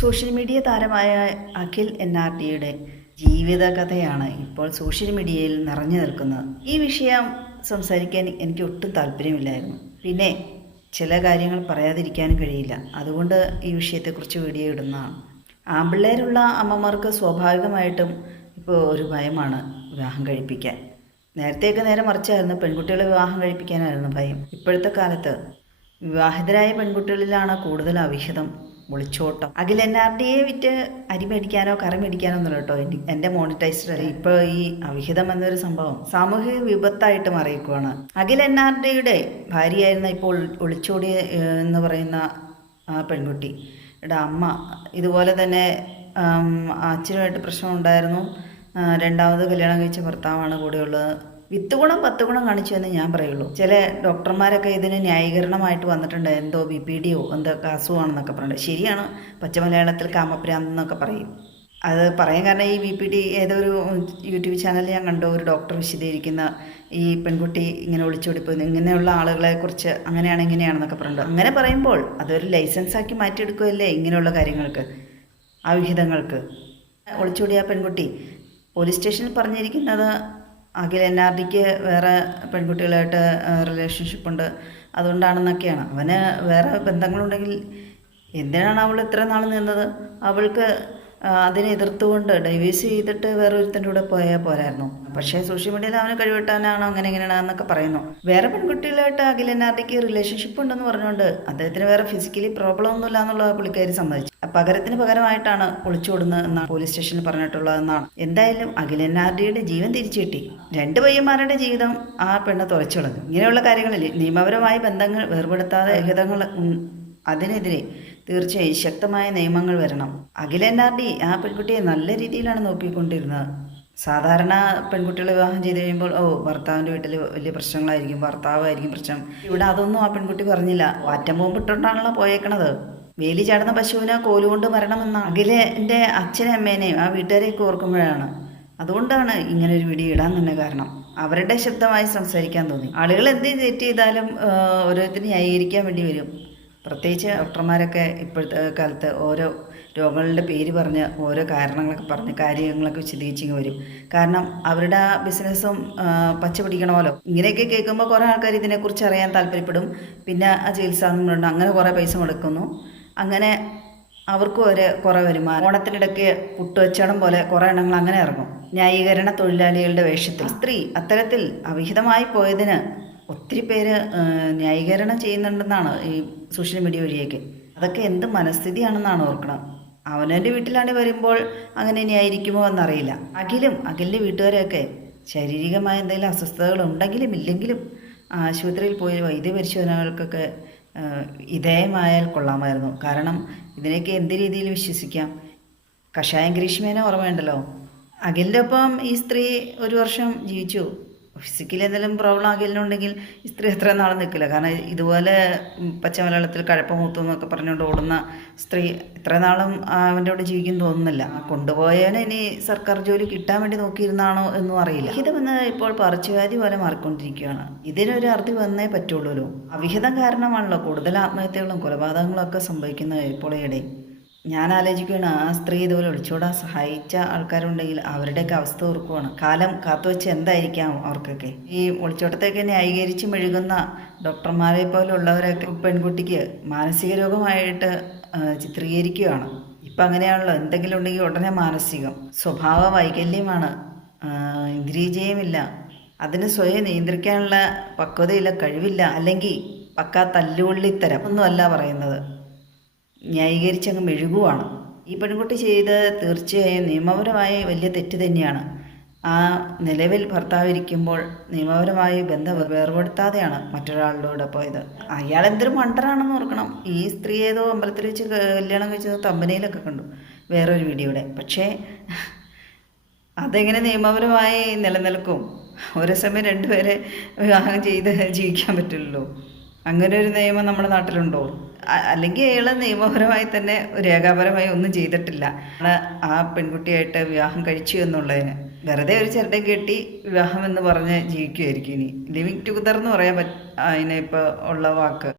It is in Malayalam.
സോഷ്യൽ മീഡിയ താരമായ അഖിൽ NRDയുടെ ജീവിതകഥയാണ് ഇപ്പോൾ സോഷ്യൽ മീഡിയയിൽ നിറഞ്ഞു നിൽക്കുന്നത്. ഈ വിഷയം സംസാരിക്കാൻ എനിക്ക് ഒട്ടും താല്പര്യമില്ലായിരുന്നു. പിന്നെ ചില കാര്യങ്ങൾ പറയാതിരിക്കാനും കഴിയില്ല. അതുകൊണ്ട് ഈ വിഷയത്തെക്കുറിച്ച് വീഡിയോ ഇടുന്നതാണ്. ആൺപിള്ളേരുള്ള അമ്മമാർക്ക് സ്വാഭാവികമായിട്ടും ഇപ്പോൾ ഒരു ഭയമാണ് വിവാഹം കഴിപ്പിക്കാൻ. നേരത്തെയൊക്കെ നേരെ മറിച്ചായിരുന്നു, പെൺകുട്ടികളെ വിവാഹം കഴിപ്പിക്കാനായിരുന്നു ഭയം. ഇപ്പോഴത്തെ കാലത്ത് വിവാഹിതരായ പെൺകുട്ടികളിലാണ് കൂടുതൽ അവിഹിതം, ഒളിച്ചോട്ടം. അഖിൽ NRDയെ വിറ്റ് അരി മേടിക്കാനോ കറി മേടിക്കാനോ ഒന്നുമില്ല കേട്ടോ. എൻ്റെ മോണിറ്റൈസ്ഡ് അല്ല. ഇപ്പോൾ ഈ അവിഹിതം എന്നൊരു സംഭവം സാമൂഹിക വിപത്തായിട്ട് മാറിയിരിക്കുകയാണ്. അഖിൽ NRDയുടെ ഭാര്യയായിരുന്ന ഇപ്പോൾ ഒളിച്ചോടി എന്ന് പറയുന്ന ആ പെൺകുട്ടിയുടെ അമ്മ ഇതുപോലെ തന്നെ അച്ഛനുമായിട്ട് പ്രശ്നമുണ്ടായിരുന്നു. രണ്ടാമത് കല്യാണം കഴിച്ച ഭർത്താവാണ് കൂടെയുള്ളത്. 10 ഗുണം 10 ഗുണം കാണിച്ചു എന്ന് ഞാൻ പറയുള്ളൂ. ചില ഡോക്ടർമാരൊക്കെ ഇതിന് ന്യായീകരണമായിട്ട് വന്നിട്ടുണ്ട്. എന്തോ BPDയോ എന്തൊക്കെ അസുഖമാണെന്നൊക്കെ പറഞ്ഞിട്ട്. ശരിയാണ്, പച്ചമലയാളത്തിൽ കാമപ്രാന്ത് എന്നൊക്കെ പറയും. അത് പറയാൻ കാരണം ഈ BPD ഏതൊരു യൂട്യൂബ് ചാനലിൽ ഞാൻ കണ്ടു, ഒരു ഡോക്ടർ വിശദീകരിക്കുന്ന ഈ പെൺകുട്ടി ഇങ്ങനെ ഒളിച്ചോടിപ്പോയി, ഇങ്ങനെയുള്ള ആളുകളെക്കുറിച്ച് അങ്ങനെയാണ് ഇങ്ങനെയാണെന്നൊക്കെ പറഞ്ഞിട്ട്. അങ്ങനെ പറയുമ്പോൾ അതൊരു ലൈസൻസാക്കി മാറ്റിയെടുക്കുകയല്ലേ ഇങ്ങനെയുള്ള കാര്യങ്ങൾക്ക്, അവിഹിതങ്ങൾക്ക്. ഒളിച്ചോടിയ പെൺകുട്ടി പോലീസ് സ്റ്റേഷനിൽ പറഞ്ഞിരിക്കുന്നത് അഖിൽ NRDക്ക് വേറെ പെൺകുട്ടികളായിട്ട് റിലേഷൻഷിപ്പുണ്ട്, അതുകൊണ്ടാണെന്നൊക്കെയാണ്. അവന് വേറെ ബന്ധങ്ങളുണ്ടെങ്കിൽ എന്തിനാണ് അവൾ ഇത്ര നാൾ നിന്നത്? അവൾക്ക് അതിനെ എതിർത്തുകൊണ്ട് ഡൈവേഴ്സ് ചെയ്തിട്ട് വേറെ ഒരുത്തൻ്റെ കൂടെ പോയാൽ പോരായിരുന്നു. പക്ഷേ സോഷ്യൽ മീഡിയയിൽ അവന് കഴിവിട്ടാനാണോ അങ്ങനെ ഇങ്ങനെയാണെന്നൊക്കെ പറയുന്നു. വേറെ പെൺകുട്ടികളായിട്ട് അഖിൽ NRDക്ക് റിലേഷൻഷിപ്പ് ഉണ്ടെന്ന് പറഞ്ഞുകൊണ്ട് അദ്ദേഹത്തിന് വേറെ ഫിസിക്കലി പ്രോബ്ലം ഒന്നുമില്ല എന്നുള്ളത് പുള്ളിക്കാരി സമ്മതിച്ചു. പകരത്തിന് പകരമായിട്ടാണ് ഒളിച്ചോടുന്നത് എന്നാണ് പോലീസ് സ്റ്റേഷനിൽ പറഞ്ഞിട്ടുള്ളതെന്നാണ്. എന്തായാലും അഖിൽ NRDയുടെ ജീവൻ തിരിച്ചു കിട്ടി. 2 പയ്യന്മാരുടെ ജീവിതം ആ പെണ്ണ് തുറച്ചു കളഞ്ഞു. ഇങ്ങനെയുള്ള കാര്യങ്ങളിൽ നിയമപരമായ ബന്ധങ്ങൾ വേർപെടുത്താതെ രഹിതങ്ങൾ അതിനെതിരെ തീർച്ചയായും ശക്തമായ നിയമങ്ങൾ വരണം. അഖിൽ NRD ആ പെൺകുട്ടിയെ നല്ല രീതിയിലാണ് നോക്കിക്കൊണ്ടിരുന്നത്. സാധാരണ പെൺകുട്ടികളെ വിവാഹം ചെയ്ത് കഴിയുമ്പോൾ ഭർത്താവിൻ്റെ വീട്ടിൽ വലിയ പ്രശ്നങ്ങളായിരിക്കും, ഭർത്താവായിരിക്കും പ്രശ്നം. ഇവിടെ അതൊന്നും ആ പെൺകുട്ടി പറഞ്ഞില്ല. വാറ്റം ബോംബിട്ടോണ്ടാണല്ലോ പോയേക്കണത്. വേലി ചാടുന്ന പശുവിനെ കോലുകൊണ്ട് മരണമെന്ന അഖിലിൻ്റെ അച്ഛനും അമ്മേനെയും ആ വീട്ടുകാരെയൊക്കെ ഓർക്കുമ്പോഴാണ്. അതുകൊണ്ടാണ് ഇങ്ങനെ ഒരു വീഡിയോ ഇടാൻ തന്നെ കാരണം. അവരുടെ ശബ്ദമായി സംസാരിക്കാൻ തോന്നി. ആളുകൾ എന്ത് തെറ്റ് ചെയ്താലും ഓരോരുത്തരും ന്യായീകരിക്കാൻ വേണ്ടി വരും. പ്രത്യേകിച്ച് ഡോക്ടർമാരൊക്കെ ഇപ്പോഴത്തെ കാലത്ത് ഓരോ രോഗങ്ങളുടെ പേര് പറഞ്ഞ് ഓരോ കാരണങ്ങളൊക്കെ പറഞ്ഞ് കാര്യങ്ങളൊക്കെ വിശദീകരിച്ചിങ്ങ് വരും. കാരണം അവരുടെ ആ ബിസിനസ്സും പച്ച പിടിക്കണമല്ലോ. ഇങ്ങനെയൊക്കെ കേൾക്കുമ്പോൾ കുറേ ആൾക്കാർ ഇതിനെക്കുറിച്ച് അറിയാൻ താല്പര്യപ്പെടും. പിന്നെ ആ ചികിത്സാന്നുണ്ട് അങ്ങനെ കുറേ പൈസ മുടക്കുന്നു. അങ്ങനെ അവർക്കും കുറേ വരുമാനം. ഓണത്തിനിടയ്ക്ക് പുട്ടുവച്ചടം പോലെ കുറേ എണ്ണങ്ങൾ അങ്ങനെ ഇറങ്ങും. ന്യായീകരണ തൊഴിലാളികളുടെ വേഷത്തിൽ സ്ത്രീ അത്തരത്തിൽ അവിഹിതമായി പോയതിന് ഒത്തിരി പേര് ന്യായീകരണം ചെയ്യുന്നുണ്ടെന്നാണ് ഈ സോഷ്യൽ മീഡിയ വഴിയൊക്കെ. അതൊക്കെ എന്ത് മനസ്ഥിതിയാണെന്നാണ് ഓർക്കണം. അവനവൻ്റെ വീട്ടിലാണ് വരുമ്പോൾ അങ്ങനെ ന്യായീകരിക്കുമോ എന്നറിയില്ല. അഖിലിൻ്റെ വീട്ടുകാരെയൊക്കെ ശാരീരികമായ എന്തെങ്കിലും അസ്വസ്ഥതകൾ ഉണ്ടെങ്കിലും ഇല്ലെങ്കിലും ആശുപത്രിയിൽ പോയി വൈദ്യ പരിശോധനകൾക്കൊക്കെ വിധേയമായാൽ കൊള്ളാമായിരുന്നു. കാരണം ഇതിനെയൊക്കെ എന്ത് രീതിയിൽ വിശ്വസിക്കാം? കഷായം ഗ്രീഷ്മേനെ ഓർമ്മയുണ്ടല്ലോ. അഖിലിൻ്റെ ഒപ്പം ഈ സ്ത്രീ 1 വർഷം ജീവിച്ചു. ഫിസിക്കലി എന്തെങ്കിലും പ്രോബ്ലം അഖിലിനുണ്ടെങ്കിൽ ഈ സ്ത്രീ എത്ര നാളും നിൽക്കില്ല. കാരണം ഇതുപോലെ പച്ചമലയാളത്തിൽ കഴപ്പമൂത്തു എന്നൊക്കെ പറഞ്ഞുകൊണ്ട് ഓടുന്ന സ്ത്രീ ഇത്ര നാളും അവൻ്റെ കൂടെ ജീവിക്കും തോന്നുന്നില്ല. കൊണ്ടുപോയാലും ഇനി സർക്കാർ ജോലി കിട്ടാൻ വേണ്ടി നോക്കിയിരുന്നാണോ എന്നും അറിയില്ല. അവിഹിതമെന്ന് ഇപ്പോൾ പറിച്ചുവ്യാധി പോലെ മാറിക്കൊണ്ടിരിക്കുകയാണ്. ഇതിനൊരു അറുതി വന്നേ പറ്റുള്ളൂ. അവിഹിതം കാരണമാണല്ലോ കൂടുതൽ ആത്മഹത്യകളും കൊലപാതകങ്ങളും ഒക്കെ സംഭവിക്കുന്നത് ഇപ്പോൾ ഈയിടെ. ഞാൻ ആലോചിക്കുകയാണ്, ആ സ്ത്രീ ഇതുപോലെ ഒളിച്ചോടാൻ സഹായിച്ച ആൾക്കാരുണ്ടെങ്കിൽ അവരുടെയൊക്കെ അവസ്ഥ ഓർക്കുവാണ്. കാലം കാത്തുവെച്ച് എന്തായിരിക്കാം അവർക്കൊക്കെ. ഈ ഒളിച്ചോട്ടത്തേക്ക് ന്യായീകരിച്ച് മെഴുകുന്ന ഡോക്ടർമാരെ പോലുള്ളവരൊക്കെ പെൺകുട്ടിക്ക് മാനസിക രോഗമായിട്ട് ചിത്രീകരിക്കുകയാണ്. ഇപ്പം അങ്ങനെയാണല്ലോ, എന്തെങ്കിലും ഉണ്ടെങ്കിൽ ഉടനെ മാനസികം. സ്വഭാവ വൈകല്യമാണ്, ഇന്ദ്രിയജയമില്ല, അതിന് സ്വയം നിയന്ത്രിക്കാനുള്ള പക്വതയില്ല, കഴിവില്ല, അല്ലെങ്കിൽ പക്കാ തല്ലുകൊള്ളിത്തരം ഒന്നുമല്ല പറയുന്നത്. ന്യായീകരിച്ചങ്ങ് മെഴുകുവാണ്. ഈ പെൺകുട്ടി ചെയ്ത് തീർച്ചയായും നിയമപരമായി വലിയ തെറ്റ് തന്നെയാണ്. ആ നിലവിൽ ഭർത്താവ് ഇരിക്കുമ്പോൾ നിയമപരമായി ബന്ധം വേർപെടുത്താതെയാണ് മറ്റൊരാളുടെ പോയത്. അയാൾ എന്തൊരു മണ്ടറാണെന്ന് ഓർക്കണം. ഈ സ്ത്രീ ഏതോ അമ്പലത്തിൽ വെച്ച് കല്യാണം കഴിച്ചത് തമ്പനയിലൊക്കെ കണ്ടു വേറൊരു വീഡിയോയുടെ. പക്ഷേ അതെങ്ങനെ നിയമപരമായി നിലനിൽക്കും? ഒരേ സമയം 2 പേരെ വിവാഹം ചെയ്ത് ജീവിക്കാൻ പറ്റില്ലല്ലോ. അങ്ങനെ ഒരു നിയമം നമ്മുടെ നാട്ടിലുണ്ടോ? അല്ലെങ്കിൽ അയാൾ നിയമപരമായി തന്നെ രേഖാപരമായി ഒന്നും ചെയ്തിട്ടില്ല. ആ പെൺകുട്ടിയായിട്ട് വിവാഹം കഴിച്ചു എന്നുള്ളതിന് വെറുതെ ഒരു ചിരട്ടം കെട്ടി വിവാഹം എന്ന് പറഞ്ഞ് ജീവിക്കുമായിരിക്കും. ഇനി ലിവിങ് ടുഗദർ എന്ന് പറയാൻ അതിനെ ഇപ്പോൾ ഉള്ള വാക്ക്.